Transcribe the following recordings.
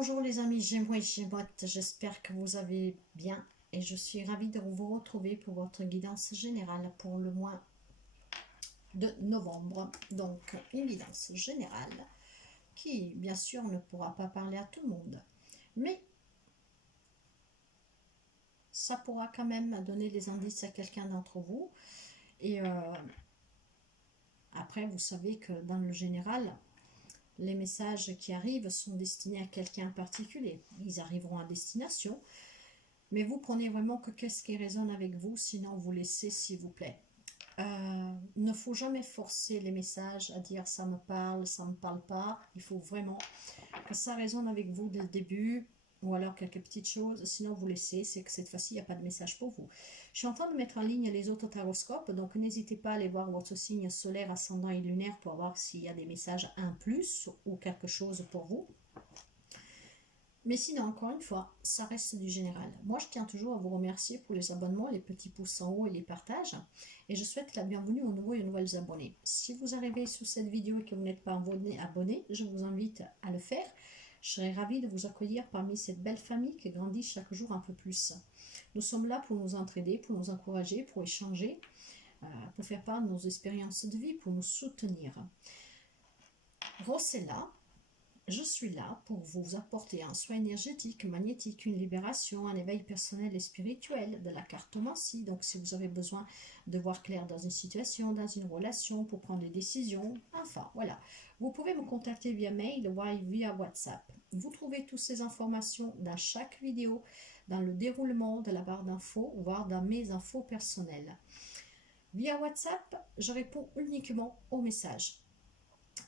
Bonjour les amis Gémeaux et Gémeaux, j'espère que vous allez bien et je suis ravie de vous retrouver pour votre guidance générale pour le mois de novembre. Donc une guidance générale qui bien sûr ne pourra pas parler à tout le monde, mais ça pourra quand même donner des indices à quelqu'un d'entre vous. Et après vous savez que dans le général, les messages qui arrivent sont destinés à quelqu'un en particulier. Ils arriveront à destination. Mais vous prenez vraiment que qu'est-ce qui résonne avec vous, sinon vous laissez s'il vous plaît. Ne faut jamais forcer les messages à dire ça me parle pas. Il faut vraiment que ça résonne avec vous dès le début, ou alors quelques petites choses, sinon vous laissez, c'est que cette fois-ci il n'y a pas de message pour vous. Je suis en train de mettre en ligne les autres taroscopes, donc n'hésitez pas à aller voir votre signe solaire, ascendant et lunaire pour voir s'il y a des messages en plus ou quelque chose pour vous. Mais sinon, encore une fois, ça reste du général. Moi, je tiens toujours à vous remercier pour les abonnements, les petits pouces en haut et les partages. Et je souhaite la bienvenue aux nouveaux et aux nouvelles abonnés. Si vous arrivez sous cette vidéo et que vous n'êtes pas abonné, je vous invite à le faire. Je serai ravie de vous accueillir parmi cette belle famille qui grandit chaque jour un peu plus. Nous sommes là pour nous entraider, pour nous encourager, pour échanger, pour faire part de nos expériences de vie, pour nous soutenir. Rossella, je suis là pour vous apporter un soin énergétique, magnétique, une libération, un éveil personnel et spirituel, de la cartomancie. Donc si vous avez besoin de voir clair dans une situation, dans une relation, pour prendre des décisions, enfin voilà. Vous pouvez me contacter via mail ou via WhatsApp. Vous trouvez toutes ces informations dans chaque vidéo, dans le déroulement de la barre d'infos, voire dans mes infos personnelles. Via WhatsApp, je réponds uniquement aux messages.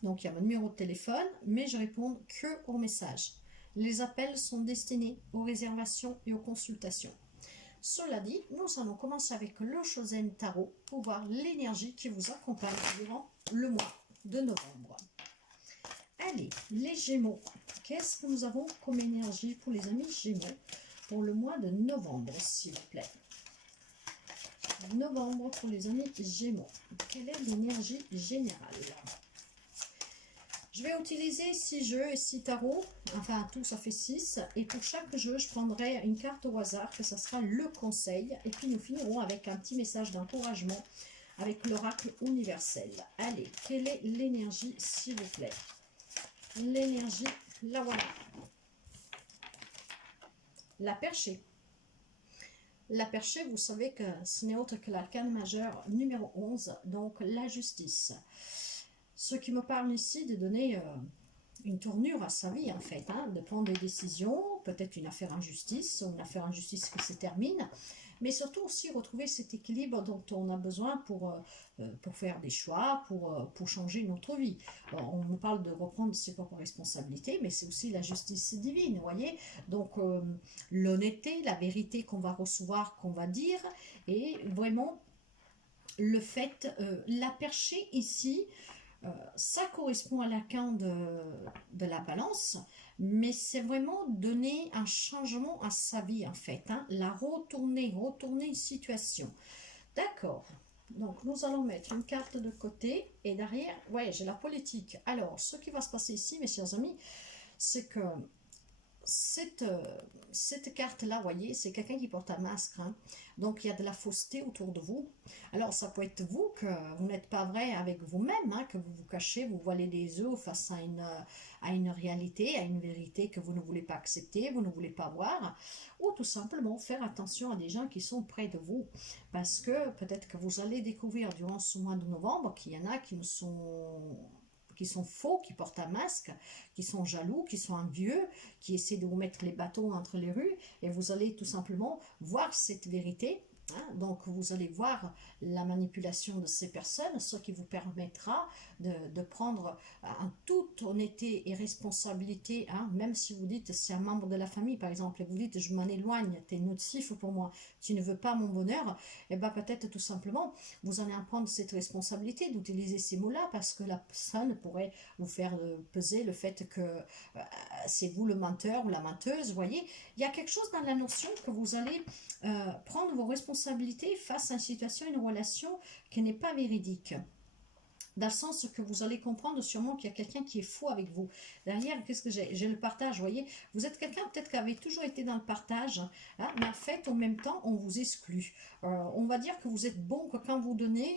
Donc, il y a mon numéro de téléphone, mais je réponds que aux messages. Les appels sont destinés aux réservations et aux consultations. Cela dit, nous allons commencer avec le Chosen Tarot pour voir l'énergie qui vous accompagne durant le mois de novembre. Allez, les Gémeaux, qu'est-ce que nous avons comme énergie pour les amis Gémeaux pour le mois de novembre, s'il vous plaît? Novembre pour les amis Gémeaux. Quelle est l'énergie générale? Je vais utiliser 6 jeux et 6 tarots, enfin tout ça fait 6, et pour chaque jeu je prendrai une carte au hasard, que ça sera le conseil, et puis nous finirons avec un petit message d'encouragement avec l'oracle universel. Allez, quelle est l'énergie s'il vous plaît? L'énergie, la voilà. La perchée. La perchée, vous savez que ce n'est autre que l'arcane majeur numéro 11, donc la justice. Ce qui me parle ici de donner une tournure à sa vie en fait, de prendre des décisions, peut-être une affaire en justice, ou une affaire en justice qui se termine, mais surtout aussi retrouver cet équilibre dont on a besoin pour faire des choix, pour changer notre vie. Alors, on nous parle de reprendre ses propres responsabilités, mais c'est aussi la justice divine, vous voyez. Donc l'honnêteté, la vérité qu'on va recevoir, qu'on va dire, et vraiment le fait, la perchée ici, ça correspond à l'arcane de la balance, mais c'est vraiment donner un changement à sa vie en fait, la retourner une situation. D'accord, donc nous allons mettre une carte de côté et derrière, ouais, j'ai la politique. Alors, ce qui va se passer ici, mes chers amis, c'est que cette carte-là, vous voyez, c'est quelqu'un qui porte un masque. Donc, il y a de la fausseté autour de vous. Alors, ça peut être vous, que vous n'êtes pas vrai avec vous-même, que vous vous cachez, vous voilez les yeux face à une réalité, à une vérité que vous ne voulez pas accepter, vous ne voulez pas voir. Ou tout simplement faire attention à des gens qui sont près de vous. Parce que peut-être que vous allez découvrir durant ce mois de novembre qu'il y en a qui sont faux, qui portent un masque, qui sont jaloux, qui sont envieux, qui essaient de vous mettre les bâtons entre les rues, et vous allez tout simplement voir cette vérité. Donc vous allez voir la manipulation de ces personnes, ce qui vous permettra de prendre en toute honnêteté et responsabilité, même si vous dites c'est un membre de la famille par exemple, et vous dites je m'en éloigne, tu es nocif pour moi, tu ne veux pas mon bonheur, et bien peut-être tout simplement vous allez en prendre cette responsabilité d'utiliser ces mots-là, parce que la personne pourrait vous faire peser le fait que c'est vous le menteur ou la menteuse, vous voyez. Il y a quelque chose dans la notion que vous allez prendre vos responsabilités face à une situation, une relation qui n'est pas véridique. Dans le sens que vous allez comprendre sûrement qu'il y a quelqu'un qui est faux avec vous. Derrière, qu'est-ce que j'ai? J'ai le partage, vous voyez. Vous êtes quelqu'un peut-être qui avait toujours été dans le partage, hein, mais en fait, en même temps, on vous exclut. On va dire que vous êtes bon que quand vous donnez,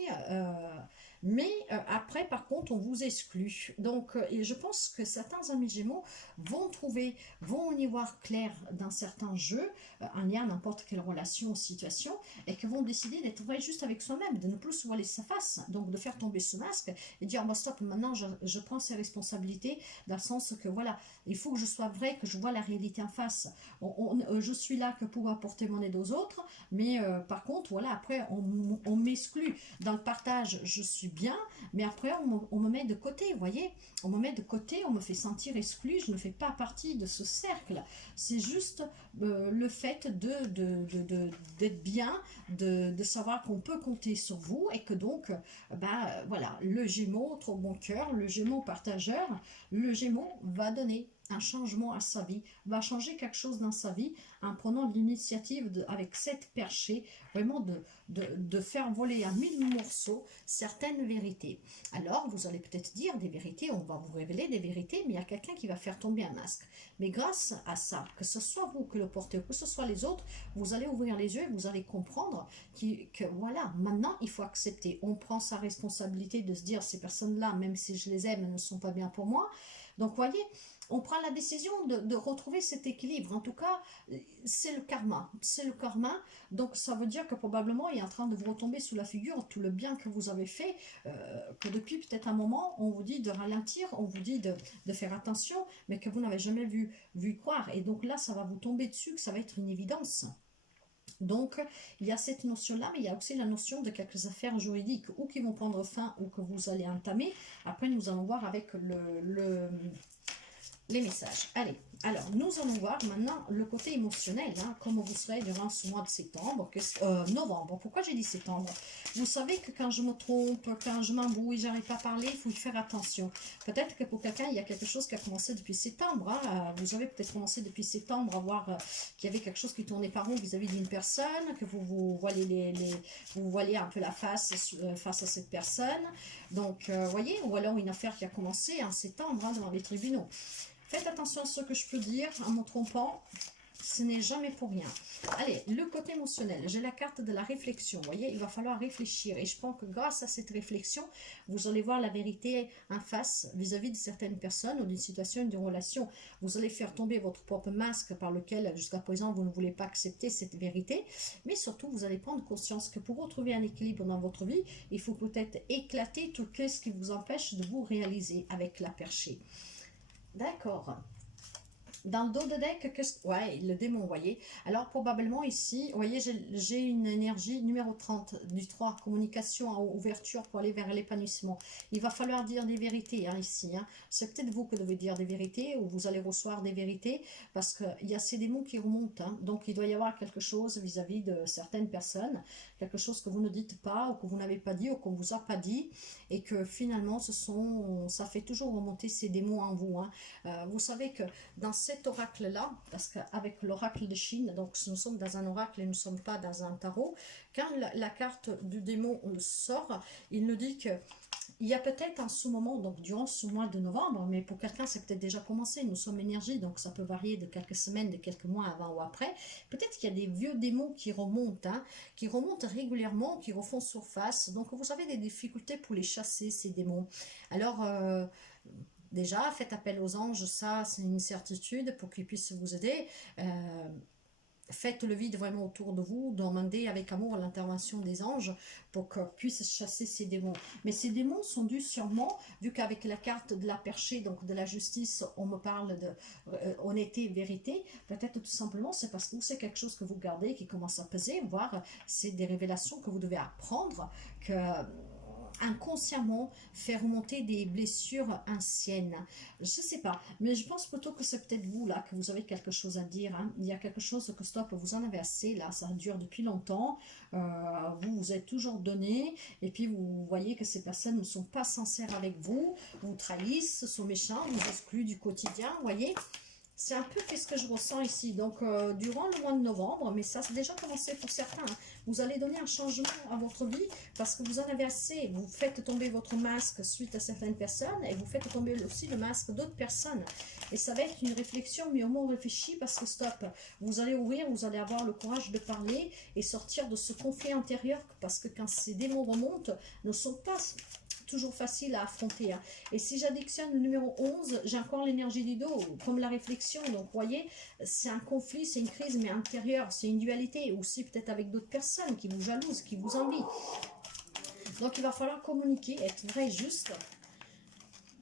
mais après, par contre, on vous exclut. Donc, et je pense que certains amis Gémeaux vont y voir clair dans certains jeux, en lien à n'importe quelle relation ou situation, et qui vont décider d'être vrai juste avec soi-même, de ne plus se voiler sa face, donc de faire tomber ce masque et dire, bah, stop, maintenant je prends ses responsabilités, dans le sens que voilà, il faut que je sois vrai, que je vois la réalité en face. Je suis là que pour apporter mon aide aux autres, mais par contre, voilà, après, on m'exclut. Dans le partage, je suis bien, mais après, on me met de côté, vous voyez, on me met de côté, on me fait sentir exclu, je ne fais pas partie de ce cercle. C'est juste le fait d'être bien, de savoir qu'on peut compter sur vous, et que donc, voilà, le Gémeaux, trop bon cœur, le Gémeaux partageur, le Gémeaux va donner un changement à sa vie, va changer quelque chose dans sa vie en prenant l'initiative avec cette perchée, vraiment de faire voler à 1000 morceaux certaines vérités. Alors, vous allez peut-être dire des vérités, on va vous révéler des vérités, mais il y a quelqu'un qui va faire tomber un masque. Mais grâce à ça, que ce soit vous que le portez, ou que ce soit les autres, vous allez ouvrir les yeux et vous allez comprendre que voilà, maintenant, il faut accepter. On prend sa responsabilité de se dire, ces personnes-là, même si je les aime, ne sont pas bien pour moi. Donc, voyez, on prend la décision de retrouver cet équilibre. En tout cas, c'est le karma. C'est le karma. Donc, ça veut dire que probablement, il est en train de vous retomber sous la figure tout le bien que vous avez fait, que depuis peut-être un moment, on vous dit de ralentir, on vous dit de faire attention, mais que vous n'avez jamais vu croire. Et donc là, ça va vous tomber dessus, que ça va être une évidence. Donc, il y a cette notion-là, mais il y a aussi la notion de quelques affaires juridiques, ou qui vont prendre fin, ou que vous allez entamer. Après, nous allons voir avec les messages. Allez, alors nous allons voir maintenant le côté émotionnel, hein, comment vous serez durant ce mois de septembre, novembre. Pourquoi j'ai dit septembre? Vous savez que quand je me trompe, quand je m'embrouille, j'arrive pas à parler, il faut y faire attention. Peut-être que pour quelqu'un, il y a quelque chose qui a commencé depuis septembre. Hein. Vous avez peut-être commencé depuis septembre à voir qu'il y avait quelque chose qui tournait par rond vis-à-vis d'une personne, que vous voyez vous voyez un peu la face face à cette personne. Donc, voyez, ou alors une affaire qui a commencé en septembre, hein, devant les tribunaux. Faites attention à ce que je peux dire en me trompant, ce n'est jamais pour rien. Allez, le côté émotionnel, j'ai la carte de la réflexion, vous voyez, il va falloir réfléchir. Et je pense que grâce à cette réflexion, vous allez voir la vérité en face vis-à-vis de certaines personnes ou d'une situation, d'une relation. Vous allez faire tomber votre propre masque par lequel, jusqu'à présent, vous ne voulez pas accepter cette vérité. Mais surtout, vous allez prendre conscience que pour retrouver un équilibre dans votre vie, il faut peut-être éclater tout ce qui vous empêche de vous réaliser avec la perchée. D'accord. Dans le dos de deck, ouais, le démon, vous voyez. Alors, probablement ici, vous voyez, j'ai une énergie numéro 30 du 3, communication, ouverture pour aller vers l'épanouissement. Il va falloir dire des vérités, hein, ici. Hein. C'est peut-être vous que devez dire des vérités, ou vous allez recevoir des vérités, parce qu'il y a ces démons qui remontent. Hein. Donc, il doit y avoir quelque chose vis-à-vis de certaines personnes, quelque chose que vous ne dites pas, ou que vous n'avez pas dit, ou qu'on ne vous a pas dit, et que finalement, ça fait toujours remonter ces démons en vous. Hein. Vous savez que dans cet oracle-là, parce qu'avec l'oracle de Chine, donc nous sommes dans un oracle et nous ne sommes pas dans un tarot, quand la carte du démon sort, il nous dit que il y a peut-être en ce moment, donc durant ce mois de novembre, mais pour quelqu'un c'est peut-être déjà commencé, nous sommes énergie, donc ça peut varier de quelques semaines, de quelques mois avant ou après, peut-être qu'il y a des vieux démons qui remontent, hein, qui remontent régulièrement, qui refont surface, donc vous avez des difficultés pour les chasser, ces démons. Alors, déjà, faites appel aux anges, ça c'est une certitude pour qu'ils puissent vous aider. Faites le vide vraiment autour de vous, demandez avec amour l'intervention des anges pour qu'ils puissent chasser ces démons. Mais ces démons sont dus sûrement, vu qu'avec la carte de la perchée, donc de la justice, on me parle de honnêteté, vérité, peut-être tout simplement c'est parce que c'est quelque chose que vous gardez qui commence à peser, voire c'est des révélations que vous devez apprendre, que inconsciemment faire remonter des blessures anciennes. Je sais pas, mais je pense plutôt que c'est peut-être vous là, que vous avez quelque chose à dire. Hein. Il y a quelque chose que stop, vous en avez assez là, ça dure depuis longtemps. Vous êtes toujours donné, et puis vous voyez que ces personnes ne sont pas sincères avec vous, vous trahissent, sont méchants, vous excluent du quotidien, vous voyez. C'est un peu ce que je ressens ici. Donc, durant le mois de novembre, mais ça c'est déjà commencé pour certains, hein, vous allez donner un changement à votre vie parce que vous en avez assez. Vous faites tomber votre masque suite à certaines personnes et vous faites tomber aussi le masque d'autres personnes. Et ça va être une réflexion mûrement réfléchie parce que stop, vous allez ouvrir, vous allez avoir le courage de parler et sortir de ce conflit intérieur parce que quand ces démons remontent, ne sont pas toujours facile à affronter. Hein. Et si j'addictionne le numéro 11, j'ai encore l'énergie du dos, comme la réflexion. Donc, vous voyez, c'est un conflit, c'est une crise, mais intérieure, c'est une dualité. Aussi, peut-être avec d'autres personnes qui vous jalousent, qui vous envient. Donc, il va falloir communiquer, être vrai et juste.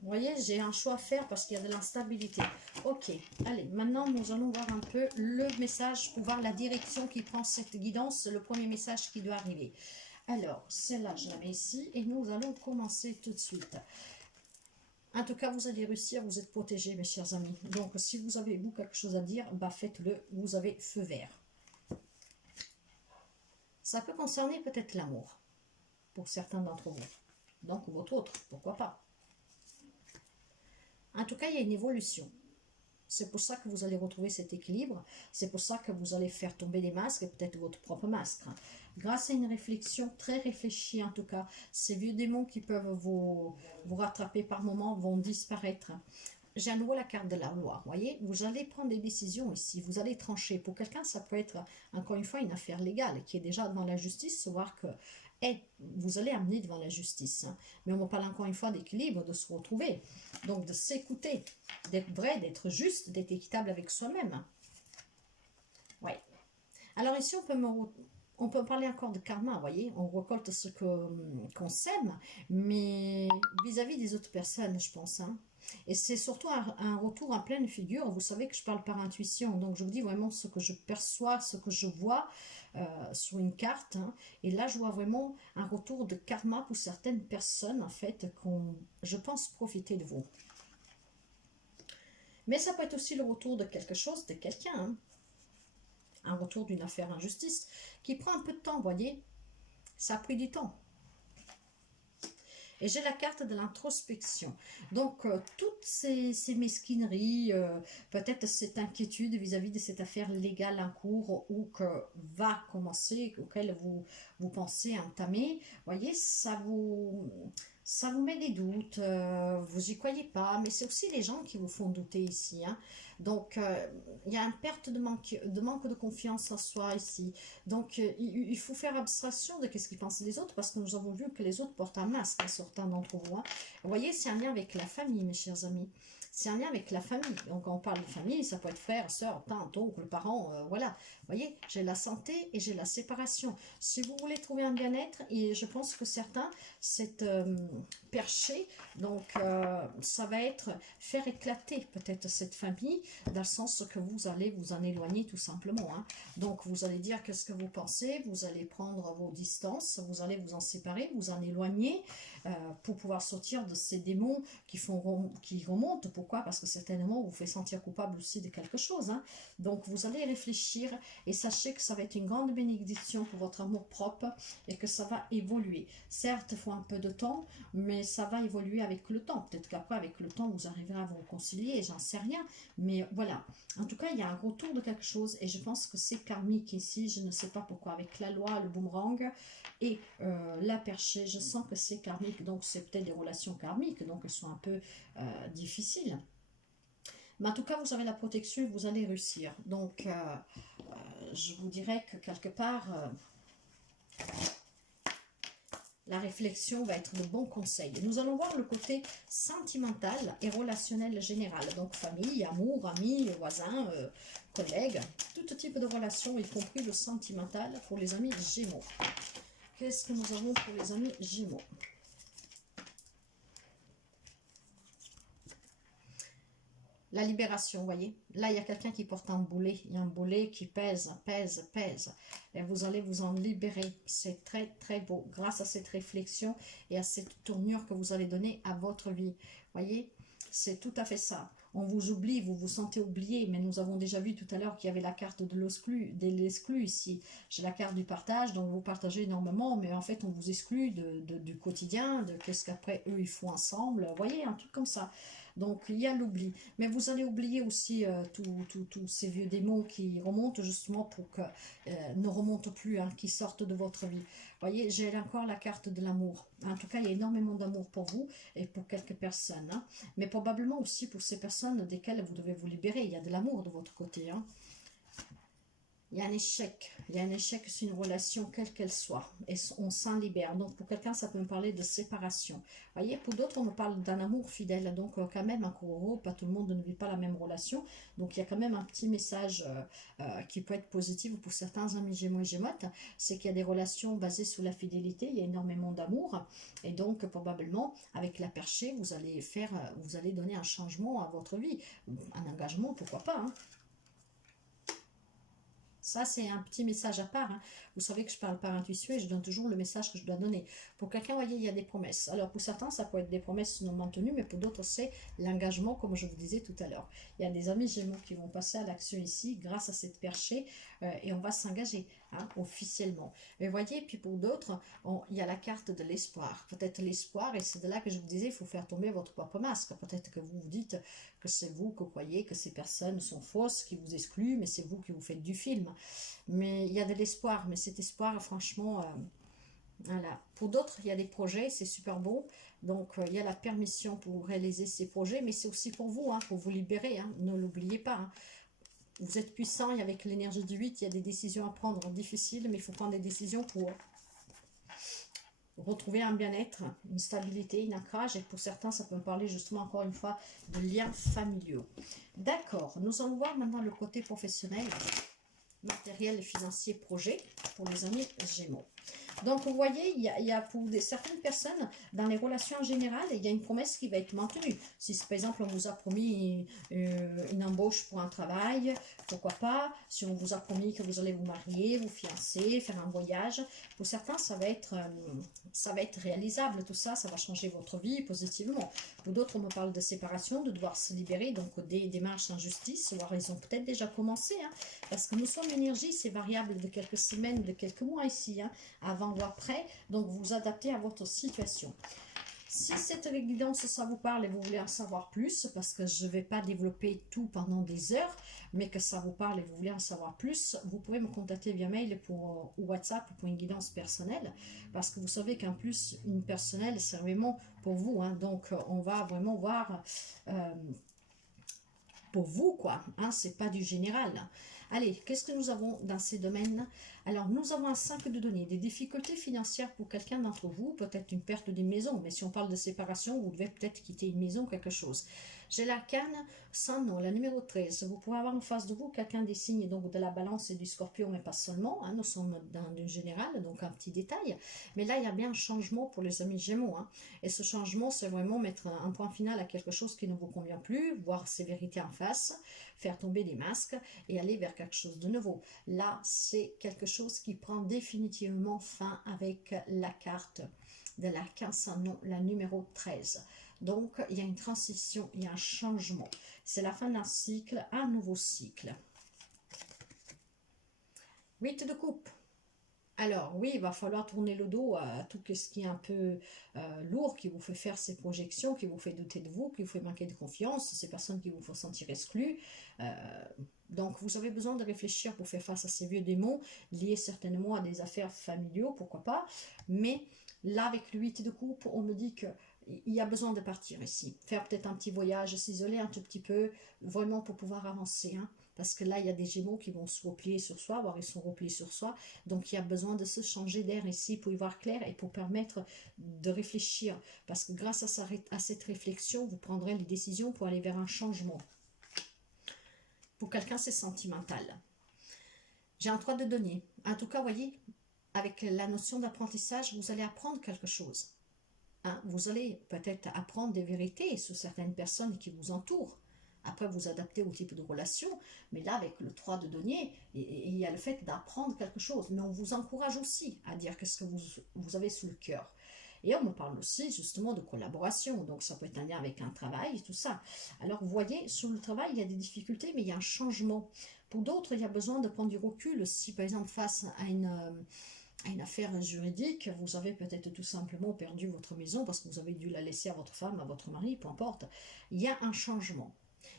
Vous voyez, j'ai un choix à faire parce qu'il y a de l'instabilité. Ok, allez, maintenant, nous allons voir un peu le message pour voir la direction qui prend cette guidance, le premier message qui doit arriver. Alors, celle-là, je la mets ici et nous allons commencer tout de suite. En tout cas, vous allez réussir, vous êtes protégés, mes chers amis. Donc, si vous avez vous quelque chose à dire, bah faites-le, vous avez feu vert. Ça peut concerner peut-être l'amour, pour certains d'entre vous. Donc, votre autre, pourquoi pas. En tout cas, il y a une évolution. C'est pour ça que vous allez retrouver cet équilibre. C'est pour ça que vous allez faire tomber les masques et peut-être votre propre masque. Grâce à une réflexion très réfléchie, en tout cas, ces vieux démons qui peuvent vous rattraper par moments vont disparaître. J'ai à nouveau la carte de la loi, voyez, vous allez prendre des décisions ici, vous allez trancher. Pour quelqu'un, ça peut être, encore une fois, une affaire légale qui est déjà devant la justice, savoir que vous allez amener devant la justice. Hein. Mais on me parle encore une fois d'équilibre, de se retrouver, donc de s'écouter, d'être vrai, d'être juste, d'être équitable avec soi-même. Oui. Alors ici, on peut parler encore de karma, vous voyez, on récolte ce qu'on sème, mais vis-à-vis des autres personnes, je pense. Hein. Et c'est surtout un retour en pleine figure. Vous savez que je parle par intuition, donc je vous dis vraiment ce que je perçois, ce que je vois sur une carte. Hein. Et là, je vois vraiment un retour de karma pour certaines personnes, en fait, je pense, profiter de vous. Mais ça peut être aussi le retour de quelque chose, de quelqu'un. Hein. Un retour d'une affaire injustice qui prend un peu de temps, vous voyez. Ça a pris du temps. Et j'ai la carte de l'introspection. Donc, toutes ces mesquineries, peut-être cette inquiétude vis-à-vis de cette affaire légale en cours ou que va commencer, auquel vous pensez entamer, voyez, ça vous met des doutes, vous n'y croyez pas, mais c'est aussi les gens qui vous font douter ici. Hein. Donc, il y a une perte de manque de confiance en soi ici. Donc, il faut faire abstraction de ce qu'ils pensent des autres parce que nous avons vu que les autres portent un masque, certains d'entre vous. Hein. Vous voyez, c'est un lien avec la famille, mes chers amis. C'est un lien avec la famille. Donc, quand on parle de famille, ça peut être frère, soeur, tante, oncle, parent, voilà. Vous voyez, j'ai la santé et j'ai la séparation. Si vous voulez trouver un bien-être, et je pense que certains, cette perché, donc ça va être faire éclater peut-être cette famille, dans le sens que vous allez vous en éloigner tout simplement. Hein. Donc, vous allez dire qu'est-ce que vous pensez, vous allez prendre vos distances, vous allez vous en séparer, vous en éloigner, pour pouvoir sortir de ces démons qui remontent. Pourquoi? Parce que certainement, vous fait sentir coupable aussi de quelque chose. Hein. Donc, vous allez réfléchir et sachez que ça va être une grande bénédiction pour votre amour propre et que ça va évoluer. Certes, il faut un peu de temps, mais ça va évoluer avec le temps. Peut-être qu'après, avec le temps, vous arriverez à vous réconcilier, j'en sais rien. Mais voilà. En tout cas, il y a un retour de quelque chose et je pense que c'est karmique ici. Je ne sais pas pourquoi. Avec la loi, le boomerang et la perchée, je sens que c'est karmique. Donc, c'est peut-être des relations karmiques. Donc, elles sont un peu difficiles. Mais en tout cas, vous avez la protection et vous allez réussir. Donc, je vous dirais que quelque part, la réflexion va être de bons conseils. Nous allons voir le côté sentimental et relationnel général. Donc, famille, amour, amis, voisins, collègues, tout type de relations, y compris le sentimental pour les amis Gémeaux. Qu'est-ce que nous avons pour les amis Gémeaux? La libération, vous voyez. Là, il y a quelqu'un qui porte un boulet. Il y a un boulet qui pèse, pèse, pèse. Et vous allez vous en libérer. C'est très, très beau. Grâce à cette réflexion et à cette tournure que vous allez donner à votre vie. Vous voyez, c'est tout à fait ça. on vous oublie, vous vous sentez oublié, mais nous avons déjà vu tout à l'heure qu'il y avait la carte de l'exclu ici. J'ai la carte du partage, donc vous partagez énormément, mais en fait on vous exclut du quotidien, de qu'est-ce qu'après eux ils font ensemble, vous voyez, un truc comme ça. Donc il y a l'oubli. Mais vous allez oublier aussi tous ces vieux démons qui remontent justement pour que ne remontent plus, hein, qui sortent de votre vie. Vous voyez, j'ai encore la carte de l'amour. En tout cas, il y a énormément d'amour pour vous et pour quelques personnes. Hein. Mais probablement aussi pour ces personnes desquelles vous devez vous libérer. Il y a de l'amour de votre côté. Hein. Il y a un échec. Il y a un échec sur une relation, quelle qu'elle soit. Et on s'en libère. Donc, pour quelqu'un, ça peut me parler de séparation. Vous voyez, pour d'autres, on me parle d'un amour fidèle. Donc, quand même, un Kororo, pas tout le monde ne vit pas la même relation. Donc, il y a quand même un petit message qui peut être positif pour certains amis Gémeaux et Gémotes. C'est qu'il y a des relations basées sur la fidélité. Il y a énormément d'amour. Et donc, probablement, avec la perchée, vous allez donner un changement à votre vie. Un engagement, pourquoi pas, hein. Ça, c'est un petit message à part. Hein. Vous savez que je parle par intuition et je donne toujours le message que je dois donner. Pour quelqu'un, vous voyez, il y a des promesses. Alors, pour certains, ça peut être des promesses non maintenues, mais pour d'autres, c'est l'engagement, comme je vous disais tout à l'heure. Il y a des amis Gémeaux qui vont passer à l'action ici, grâce à cette perchée, et on va s'engager, hein, officiellement. Et vous voyez, puis pour d'autres, il y a la carte de l'espoir. Peut-être l'espoir, et c'est de là que je vous disais, il faut faire tomber votre propre masque. Peut-être que vous vous dites que c'est vous que croyez que ces personnes sont fausses, qui vous excluent, mais c'est vous qui vous faites du film. Mais il y a de l'espoir, mais cet espoir, franchement, voilà. Pour d'autres, il y a des projets, c'est super beau. Donc, il y a la permission pour réaliser ces projets, mais c'est aussi pour vous, hein, pour vous libérer. Hein, ne l'oubliez pas. Hein. Vous êtes puissant et avec l'énergie du 8, il y a des décisions à prendre difficiles, mais il faut prendre des décisions pour retrouver un bien-être, une stabilité, un ancrage. Et pour certains, ça peut me parler justement encore une fois de liens familiaux. D'accord, nous allons voir maintenant le côté professionnel, matériel et financier projet pour les amis Gémeaux. Donc, vous voyez, il y a pour certaines personnes, dans les relations en général, il y a une promesse qui va être maintenue. Si, par exemple, on vous a promis une embauche pour un travail, pourquoi pas. Si on vous a promis que vous allez vous marier, vous fiancer, faire un voyage, pour certains, ça va être réalisable. Tout ça, ça va changer votre vie positivement. Pour d'autres, on me parle de séparation, de devoir se libérer, donc des démarches en justice, voire ils ont peut-être déjà commencé, hein, parce que nous sommes énergie, c'est variable de quelques semaines, de quelques mois ici, hein, avant ou après, donc vous adaptez à votre situation. Si cette guidance, ça vous parle et vous voulez en savoir plus, parce que je ne vais pas développer tout pendant des heures, mais que ça vous parle et vous voulez en savoir plus, vous pouvez me contacter via mail ou WhatsApp pour une guidance personnelle, parce que vous savez qu'en plus, une personnelle, c'est vraiment pour vous, hein, donc on va vraiment voir pour vous, quoi, hein, c'est pas du général. Allez, qu'est-ce que nous avons dans ces domaines? Alors, nous avons un 5 de données, des difficultés financières pour quelqu'un d'entre vous, peut-être une perte d'une maison, mais si on parle de séparation, vous devez peut-être quitter une maison, quelque chose. J'ai la canne sans nom, la numéro 13. Vous pouvez avoir en face de vous quelqu'un des signes donc de la balance et du scorpion, mais pas seulement. Hein, nous sommes dans le général, donc un petit détail. Mais là, il y a bien un changement pour les amis Gémeaux. Hein, et ce changement, c'est vraiment mettre un point final à quelque chose qui ne vous convient plus, voir ses vérités en face, faire tomber les masques et aller vers quelque chose de nouveau. Là, c'est quelque chose qui prend définitivement fin avec la carte de l'arcane sans nom, la numéro 13. Donc, il y a une transition, il y a un changement. C'est la fin d'un cycle, un nouveau cycle. 8 de coupe. Alors, oui, il va falloir tourner le dos à tout ce qui est un peu lourd, qui vous fait faire ces projections, qui vous fait douter de vous, qui vous fait manquer de confiance, ces personnes qui vous font sentir exclus. Donc, vous avez besoin de réfléchir pour faire face à ces vieux démons, liés certainement à des affaires familiaux, pourquoi pas. Mais là, avec le 8 de coupe, on me dit que il y a besoin de partir ici, faire peut-être un petit voyage, s'isoler un tout petit peu, vraiment pour pouvoir avancer, hein. Parce que là, il y a des Gémeaux qui vont se replier sur soi, voire ils sont repliés sur soi. Donc, il y a besoin de se changer d'air ici pour y voir clair et pour permettre de réfléchir. Parce que grâce à cette réflexion, vous prendrez les décisions pour aller vers un changement. Pour quelqu'un, c'est sentimental. J'ai un 3 de données. En tout cas, vous voyez, avec la notion d'apprentissage, vous allez apprendre quelque chose. Hein, vous allez peut-être apprendre des vérités sur certaines personnes qui vous entourent. Après, vous adaptez au type de relation. Mais là, avec le 3 de denier, il y a le fait d'apprendre quelque chose. Mais on vous encourage aussi à dire qu'est-ce que vous avez sous le cœur. Et on me parle aussi justement de collaboration, donc ça peut être un lien avec un travail, tout ça. Alors vous voyez, sur le travail, il y a des difficultés, mais il y a un changement. Pour d'autres, il y a besoin de prendre du recul. Si par exemple face à une affaire juridique, vous avez peut-être tout simplement perdu votre maison parce que vous avez dû la laisser à votre femme, à votre mari, peu importe. Il y a un changement.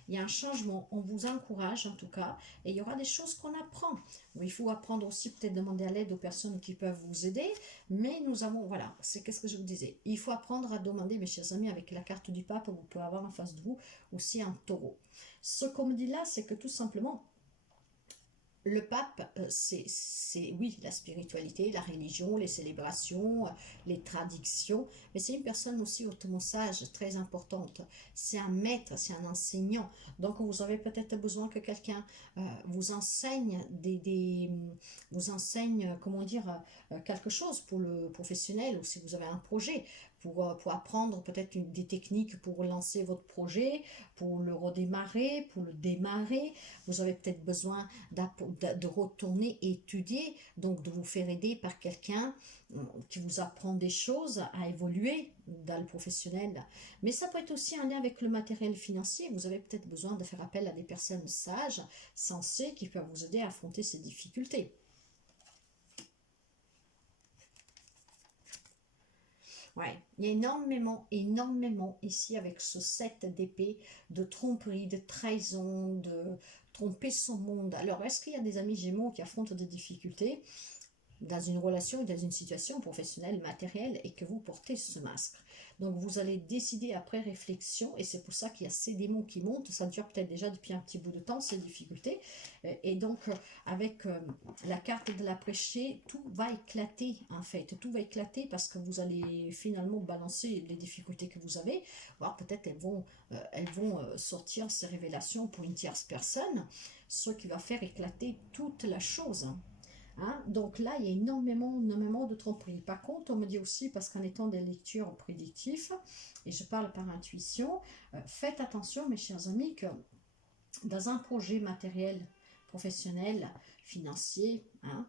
Il y a un changement, on vous encourage en tout cas, et il y aura des choses qu'on apprend. Il faut apprendre aussi peut-être demander à l'aide aux personnes qui peuvent vous aider, mais nous avons, voilà, c'est qu'est-ce que je vous disais. Il faut apprendre à demander, mes chers amis, avec la carte du pape, vous pouvez avoir en face de vous aussi un taureau. Ce qu'on me dit là, c'est que tout simplement, le pape, c'est oui, la spiritualité, la religion, les célébrations, les traditions, mais c'est une personne aussi hautement sage, très importante. C'est un maître, c'est un enseignant. Donc vous avez peut-être besoin que quelqu'un vous enseigne vous enseigne, comment dire, quelque chose pour le professionnel ou si vous avez un projet. Pour apprendre peut-être des techniques pour lancer votre projet, pour le redémarrer, pour le démarrer. Vous avez peut-être besoin de retourner étudier, donc de vous faire aider par quelqu'un qui vous apprend des choses à évoluer dans le professionnel. Mais ça peut être aussi un lien avec le matériel financier. Vous avez peut-être besoin de faire appel à des personnes sages, sensées, qui peuvent vous aider à affronter ces difficultés. Ouais, il y a énormément ici avec ce 7 d'épée, de tromperie, de trahison, de tromper son monde. Alors, est-ce qu'il y a des amis Gémeaux qui affrontent des difficultés dans une relation, dans une situation professionnelle, matérielle, et que vous portez ce masque? Donc, vous allez décider après réflexion, et c'est pour ça qu'il y a ces démons qui montent. Ça dure peut-être déjà depuis un petit bout de temps, ces difficultés. Et donc, avec la carte de la prêchée, tout va éclater, en fait. Tout va éclater parce que vous allez finalement balancer les difficultés que vous avez. Voire peut-être elles vont sortir ces révélations pour une tierce personne, ce qui va faire éclater toute la chose. Hein? Donc là, il y a énormément de tromperies. Par contre, on me dit aussi, parce qu'en étant des lectures prédictives, et je parle par intuition, faites attention, mes chers amis, que dans un projet matériel, professionnel, financier, hein,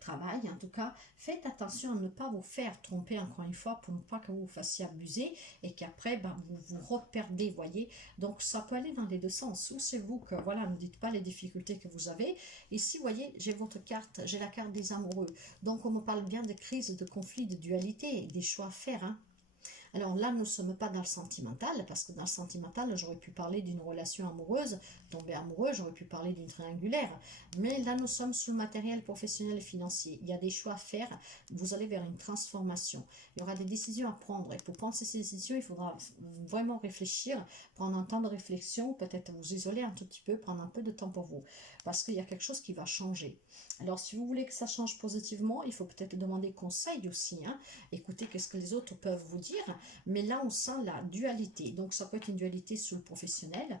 travail en tout cas, faites attention à ne pas vous faire tromper encore une fois pour ne pas que vous vous fassiez abuser et qu'après vous vous reperdez, voyez. Donc ça peut aller dans les deux sens. Ou c'est vous que, voilà, ne dites pas les difficultés que vous avez. Ici, voyez, j'ai votre carte, j'ai la carte des amoureux. Donc on me parle bien de crise, de conflit, de dualité, des choix à faire, hein. Alors là, nous ne sommes pas dans le sentimental, parce que dans le sentimental, j'aurais pu parler d'une relation amoureuse, tomber amoureux, j'aurais pu parler d'une triangulaire. Mais là, nous sommes sous le matériel professionnel et financier. Il y a des choix à faire, vous allez vers une transformation. Il y aura des décisions à prendre. Et pour prendre ces décisions, il faudra vraiment réfléchir, prendre un temps de réflexion, peut-être vous isoler un tout petit peu, prendre un peu de temps pour vous. Parce qu'il y a quelque chose qui va changer. Alors, si vous voulez que ça change positivement, il faut peut-être demander conseil aussi. Hein. Écoutez qu'est-ce que les autres peuvent vous dire. Mais là, on sent la dualité. Donc, ça peut être une dualité sur le professionnel,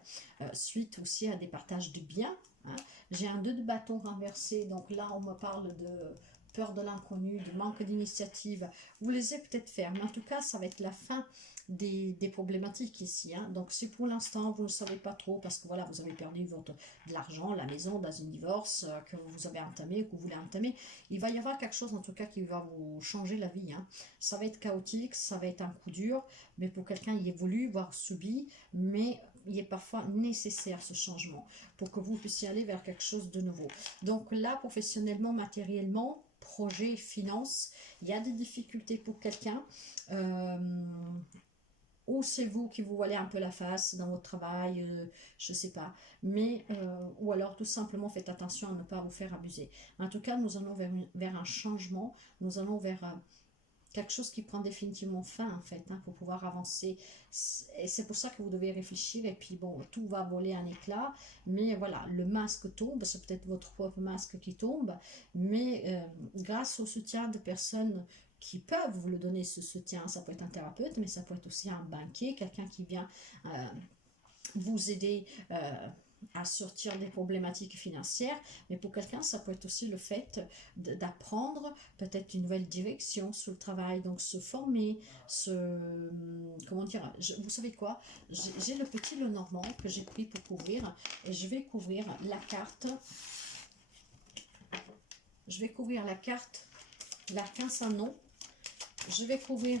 suite aussi à des partages de biens. Hein. J'ai un 2 de bâton renversé. Donc là, on me parle de peur de l'inconnu, de manque d'initiative. Vous les avez peut-être faire. Mais en tout cas, ça va être la fin des problématiques ici. Hein. Donc, si pour l'instant, vous ne savez pas trop, parce que voilà, vous avez perdu de l'argent, la maison, dans une divorce que vous avez entamé, que vous voulez entamer, il va y avoir quelque chose en tout cas qui va vous changer la vie. Hein. Ça va être chaotique, ça va être un coup dur, mais pour quelqu'un, il évolue, voire subit, mais il est parfois nécessaire ce changement pour que vous puissiez aller vers quelque chose de nouveau. Donc là, professionnellement, matériellement, projet, finance, il y a des difficultés pour quelqu'un. Ou c'est vous qui vous voilez un peu la face dans votre travail, je ne sais pas. Mais, ou alors tout simplement faites attention à ne pas vous faire abuser. En tout cas, nous allons vers un changement, nous allons vers quelque chose qui prend définitivement fin en fait, hein, pour pouvoir avancer. Et c'est pour ça que vous devez réfléchir et puis bon, tout va voler en éclat. Mais voilà, le masque tombe, c'est peut-être votre propre masque qui tombe, mais grâce au soutien de personnes qui peuvent vous le donner, ce soutien, ça peut être un thérapeute, mais ça peut être aussi un banquier, quelqu'un qui vient vous aider à sortir des problématiques financières, mais pour quelqu'un, ça peut être aussi le fait d'apprendre peut-être une nouvelle direction sur le travail, donc se former, comment dire, vous savez quoi, j'ai le petit Lenormand que j'ai pris pour couvrir, et je vais couvrir la carte, l'arcane sans nom, je vais couvrir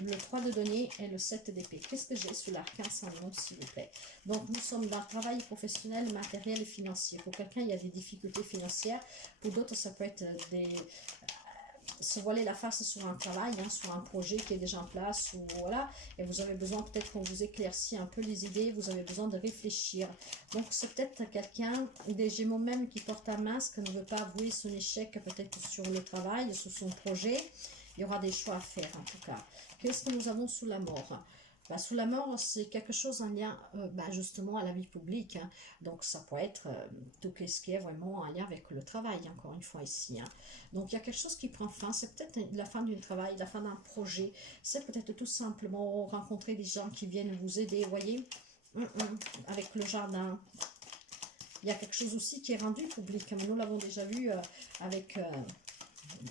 le 3 de denier et le 7 d'épée. Qu'est-ce que j'ai sous l'arcane sans nom, s'il vous plaît? Donc, nous sommes dans le travail professionnel, matériel et financier. Pour quelqu'un, il y a des difficultés financières. Pour d'autres, ça peut être se voiler la face sur un travail, hein, sur un projet qui est déjà en place, ou voilà, et vous avez besoin peut-être qu'on vous éclaircit un peu les idées, vous avez besoin de réfléchir. Donc c'est peut-être quelqu'un, des Gémeaux même, qui porte un masque, ne veut pas avouer son échec peut-être sur le travail, sur son projet. Il y aura des choix à faire en tout cas. Qu'est-ce que nous avons sous la mort? Bah, sous la mort, c'est quelque chose en lien justement à la vie publique, hein. Donc ça peut être tout ce qui est vraiment en lien avec le travail, encore une fois ici, hein. Donc il y a quelque chose qui prend fin, c'est peut-être la fin d'un travail, la fin d'un projet, c'est peut-être tout simplement rencontrer des gens qui viennent vous aider, vous voyez, avec le jardin. Il y a quelque chose aussi qui est rendu public, hein. Nous l'avons déjà vu avec...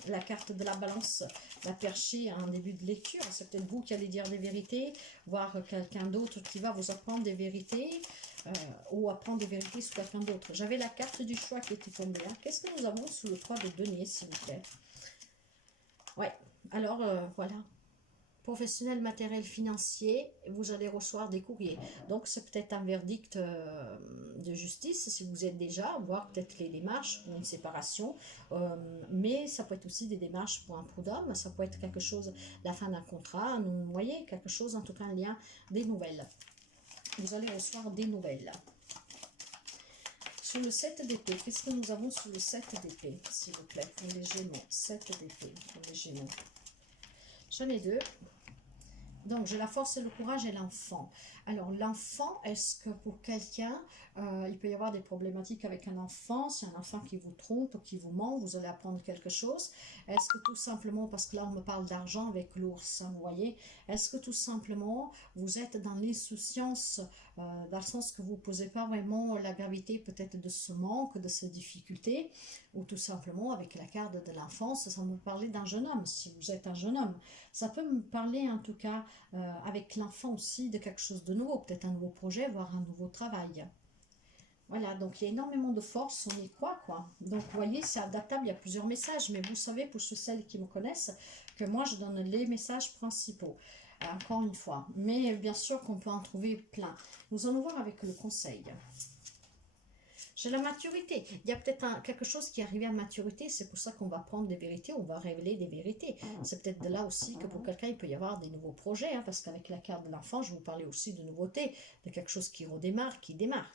la carte de la balance, la perchée en début de lecture. C'est peut-être vous qui allez dire des vérités, voire quelqu'un d'autre qui va vous apprendre des vérités, ou apprendre des vérités sur quelqu'un d'autre. J'avais la carte du choix qui était tombée, hein. Qu'est-ce que nous avons sous le 3 de denier, s'il vous plaît? Ouais, alors voilà. Professionnel, matériel, financier, vous allez recevoir des courriers. Donc, c'est peut-être un verdict de justice, si vous êtes déjà, voire peut-être les démarches pour une séparation. Mais ça peut être aussi des démarches pour un prud'homme, ça peut être quelque chose, la fin d'un contrat, vous voyez, quelque chose, en tout cas, un lien, des nouvelles. Vous allez recevoir des nouvelles. Sur le 7 d'épée, qu'est-ce que nous avons sur le 7 d'épée, s'il vous plaît, pour les Gémeaux? 7 d'épée, pour les Gémeaux. J'en ai deux. Donc, j'ai la force et le courage et l'enfant. Alors, l'enfant, est-ce que pour quelqu'un, il peut y avoir des problématiques avec un enfant? C'est un enfant qui vous trompe, qui vous ment, vous allez apprendre quelque chose. Est-ce que tout simplement, parce que là, on me parle d'argent avec l'ours, hein, vous voyez, est-ce que tout simplement, vous êtes dans l'insouciance, dans le sens que vous ne posez pas vraiment la gravité peut-être de ce manque, de ces difficultés, ou tout simplement, avec la carte de l'enfance, ça me parlait d'un jeune homme, si vous êtes un jeune homme. Ça peut me parler en tout cas avec l'enfant aussi de quelque chose de nouveau, peut-être un nouveau projet, voire un nouveau travail. Voilà, donc il y a énormément de force, on y croit quoi. Donc vous voyez, c'est adaptable, il y a plusieurs messages, mais vous savez, pour ceux celles qui me connaissent, que moi je donne les messages principaux, encore une fois. Mais bien sûr qu'on peut en trouver plein. Nous allons voir avec le conseil. J'ai la maturité. Il y a peut-être quelque chose qui est arrivé à maturité. C'est pour ça qu'on va prendre des vérités, on va révéler des vérités. C'est peut-être de là aussi que pour quelqu'un, il peut y avoir des nouveaux projets. Hein, parce qu'avec la carte de l'enfant, je vous parlais aussi de nouveautés, de quelque chose qui redémarre, qui démarre.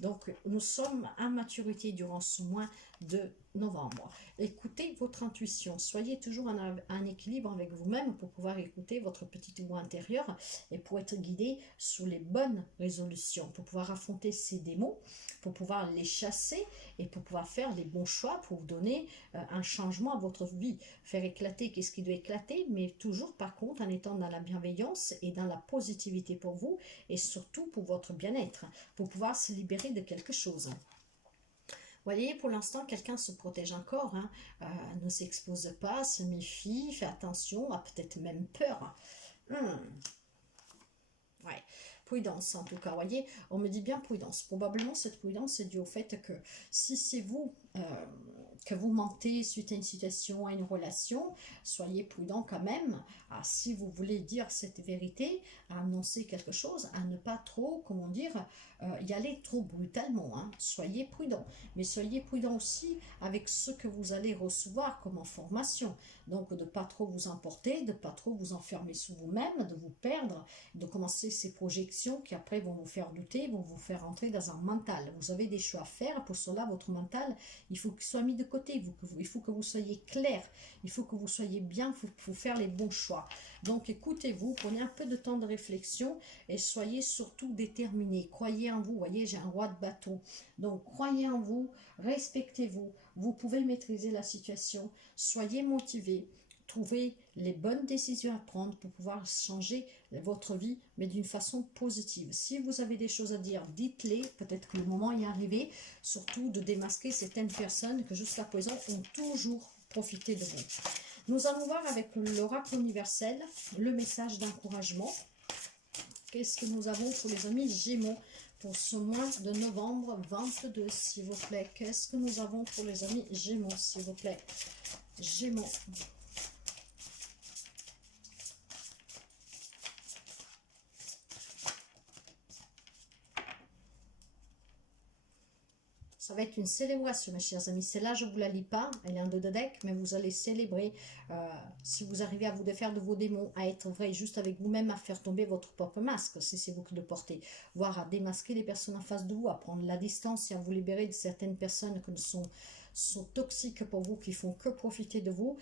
Donc, nous sommes à maturité durant ce mois de novembre. Écoutez votre intuition. Soyez toujours en équilibre avec vous-même pour pouvoir écouter votre petite voix intérieure et pour être guidé sous les bonnes résolutions, pour pouvoir affronter ces démons, pour pouvoir les chasser et pour pouvoir faire les bons choix pour vous donner un changement à votre vie. Faire éclater qu'est-ce qui doit éclater, mais toujours par contre en étant dans la bienveillance et dans la positivité pour vous et surtout pour votre bien-être, pour pouvoir se libérer de quelque chose. Vous voyez, pour l'instant, quelqu'un se protège encore, hein, ne s'expose pas, se méfie, fait attention, a peut-être même peur. Ouais. Prudence en tout cas, voyez, on me dit bien prudence. Probablement cette prudence est due au fait que si c'est vous que vous mentez suite à une situation, à une relation, soyez prudent quand même. Si vous voulez dire cette vérité, à annoncer quelque chose, à ne pas trop, comment dire, y aller trop brutalement. Hein. Soyez prudent, mais soyez prudent aussi avec ce que vous allez recevoir comme information. Donc de ne pas trop vous emporter, de ne pas trop vous enfermer sous vous-même, de vous perdre, de commencer ces projections qui après vont vous faire douter, vont vous faire entrer dans un mental. Vous avez des choix à faire, pour cela votre mental, il faut qu'il soit mis de côté, il faut que vous soyez clair, il faut que vous soyez bien, il faut faire les bons choix. Donc écoutez-vous, prenez un peu de temps de réflexion et soyez surtout déterminés, croyez en vous, voyez j'ai un roi de bâton, donc croyez en vous, respectez-vous, vous pouvez maîtriser la situation, soyez motivés, trouvez les bonnes décisions à prendre pour pouvoir changer votre vie, mais d'une façon positive. Si vous avez des choses à dire, dites-les, peut-être que le moment est arrivé, surtout de démasquer certaines personnes que jusqu'à présent ont toujours profité de vous. Nous allons voir avec l'oracle universel le message d'encouragement. Qu'est-ce que nous avons pour les amis Gémeaux pour ce mois de novembre 22, s'il vous plaît? Qu'est-ce que nous avons pour les amis Gémeaux, s'il vous plaît? Gémeaux. Ça va être une célébration, mes chers amis. Celle-là, je ne vous la lis pas. Elle est en deux de deck, mais vous allez célébrer. Si vous arrivez à vous défaire de vos démons, à être vrai juste avec vous-même, à faire tomber votre propre masque, si c'est vous qui le portez. Voire à démasquer les personnes en face de vous, à prendre la distance et à vous libérer de certaines personnes qui sont toxiques pour vous, qui font que profiter de vous,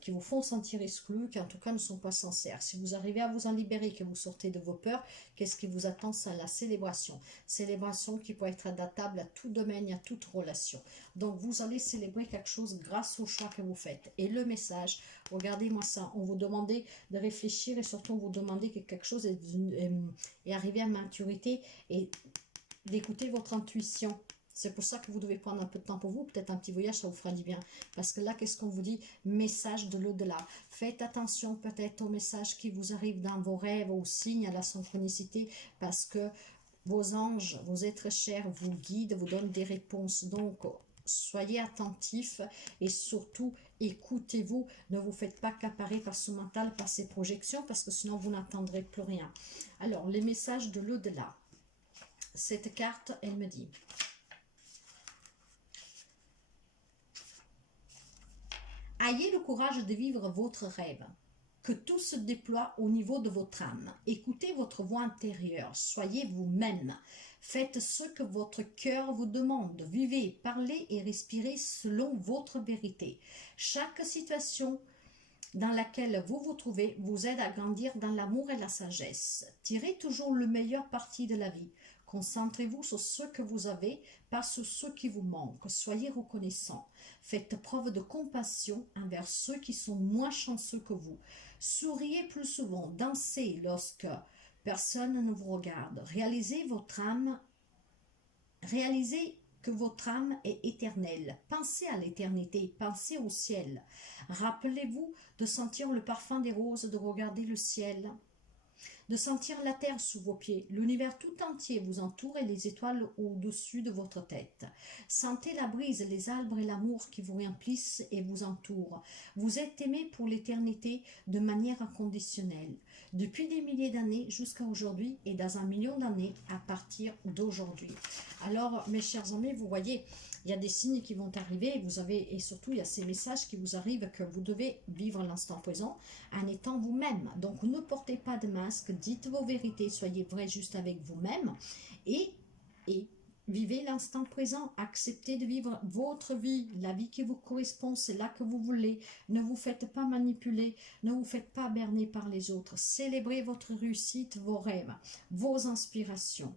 qui vous font sentir exclus, qui en tout cas ne sont pas sincères. Si vous arrivez à vous en libérer, que vous sortez de vos peurs, qu'est-ce qui vous attend? C'est la célébration. Célébration qui peut être adaptable à tout domaine et à toute relation. Donc vous allez célébrer quelque chose grâce au choix que vous faites. Et le message, regardez-moi ça, on vous demandait de réfléchir et surtout on vous demandait que quelque chose est arrivé à maturité et d'écouter votre intuition. C'est pour ça que vous devez prendre un peu de temps pour vous. Peut-être un petit voyage, ça vous fera du bien. Parce que là, qu'est-ce qu'on vous dit? Message de l'au-delà. Faites attention peut-être aux messages qui vous arrivent dans vos rêves, aux signes, à la synchronicité. Parce que vos anges, vos êtres chers vous guident, vous donnent des réponses. Donc, soyez attentifs et surtout, écoutez-vous. Ne vous faites pas accaparer par ce mental, par ces projections, parce que sinon, vous n'entendrez plus rien. Alors, les messages de l'au-delà. Cette carte, elle me dit... Ayez le courage de vivre votre rêve, que tout se déploie au niveau de votre âme. Écoutez votre voix intérieure, soyez vous-même. Faites ce que votre cœur vous demande. Vivez, parlez et respirez selon votre vérité. Chaque situation dans laquelle vous vous trouvez vous aide à grandir dans l'amour et la sagesse. Tirez toujours le meilleur parti de la vie. Concentrez-vous sur ce que vous avez, pas sur ce qui vous manque. Soyez reconnaissant. Faites preuve de compassion envers ceux qui sont moins chanceux que vous. Souriez plus souvent, dansez lorsque personne ne vous regarde. Réalisez que votre âme est éternelle. Pensez à l'éternité, pensez au ciel. Rappelez-vous de sentir le parfum des roses, de regarder le ciel, de sentir la terre sous vos pieds. L'univers tout entier vous entoure et les étoiles au-dessus de votre tête. Sentez la brise, les arbres et l'amour qui vous remplissent et vous entourent. Vous êtes aimé pour l'éternité de manière inconditionnelle. Depuis des milliers d'années jusqu'à aujourd'hui et dans 1 million d'années à partir d'aujourd'hui. Alors, mes chers amis, vous voyez, il y a des signes qui vont arriver, et surtout il y a ces messages qui vous arrivent que vous devez vivre l'instant présent en étant vous-même. Donc ne portez pas de masque, dites vos vérités, soyez vrai juste avec vous-même et vivez l'instant présent, acceptez de vivre votre vie, la vie qui vous correspond, c'est là que vous voulez. Ne vous faites pas manipuler, ne vous faites pas berner par les autres. Célébrez votre réussite, vos rêves, vos inspirations.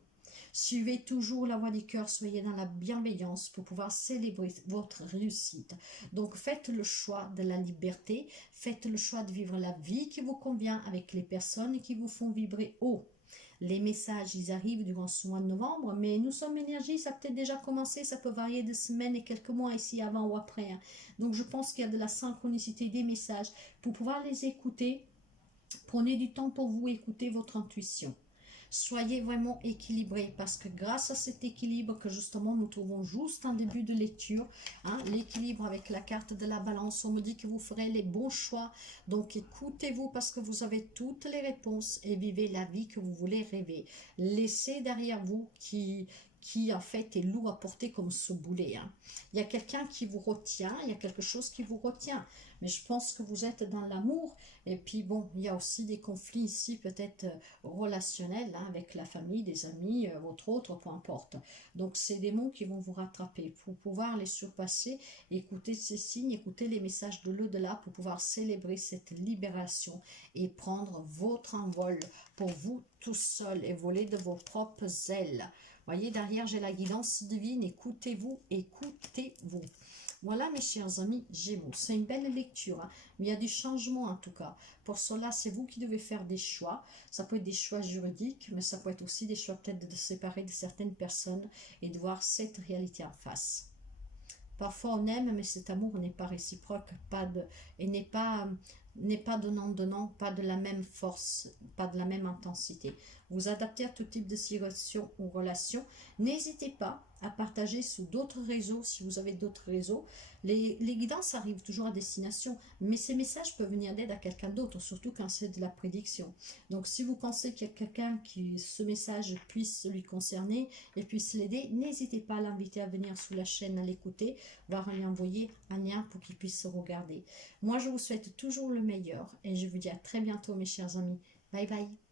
Suivez toujours la voie du cœur, soyez dans la bienveillance pour pouvoir célébrer votre réussite. Donc faites le choix de la liberté, faites le choix de vivre la vie qui vous convient avec les personnes qui vous font vibrer haut. Les messages, ils arrivent durant ce mois de novembre, mais nous sommes énergie, ça a peut-être déjà commencé, ça peut varier de semaines et quelques mois ici avant ou après. Donc je pense qu'il y a de la synchronicité des messages. Pour pouvoir les écouter, prenez du temps pour vous, écouter votre intuition. Soyez vraiment équilibrés parce que grâce à cet équilibre que justement nous trouvons juste en début de lecture, l'équilibre avec la carte de la balance, on me dit que vous ferez les bons choix. Donc écoutez-vous parce que vous avez toutes les réponses et vivez la vie que vous voulez rêver. Laissez derrière vous qui en fait est lourd à porter comme ce boulet. Il y a quelqu'un qui vous retient, il y a quelque chose qui vous retient. Mais je pense que vous êtes dans l'amour. Et puis bon, il y a aussi des conflits ici, peut-être relationnels, avec la famille, des amis, votre autre, peu importe. Donc c'est des mots qui vont vous rattraper. Pour pouvoir les surpasser, écoutez ces signes, écoutez les messages de l'au-delà pour pouvoir célébrer cette libération et prendre votre envol pour vous tout seul et voler de vos propres ailes. Voyez, derrière, j'ai la guidance divine. Écoutez-vous, écoutez-vous. Voilà, mes chers amis Gémeaux. C'est une belle lecture, mais il y a du changement en tout cas. Pour cela, c'est vous qui devez faire des choix. Ça peut être des choix juridiques, mais ça peut être aussi des choix peut-être de séparer de certaines personnes et de voir cette réalité en face. Parfois, on aime, mais cet amour n'est pas réciproque, n'est pas donnant-donnant, pas de la même force, pas de la même intensité. vous adapter à tout type de situation ou relation. N'hésitez pas à partager sur d'autres réseaux, si vous avez d'autres réseaux. Les guidances arrivent toujours à destination, mais ces messages peuvent venir d'aide à quelqu'un d'autre, surtout quand c'est de la prédiction. Donc si vous pensez qu'il y a quelqu'un qui, ce message puisse lui concerner et puisse l'aider, n'hésitez pas à l'inviter à venir sur la chaîne, à l'écouter, voire à lui envoyer un lien pour qu'il puisse se regarder. Moi, je vous souhaite toujours le meilleur et je vous dis à très bientôt, mes chers amis. Bye bye.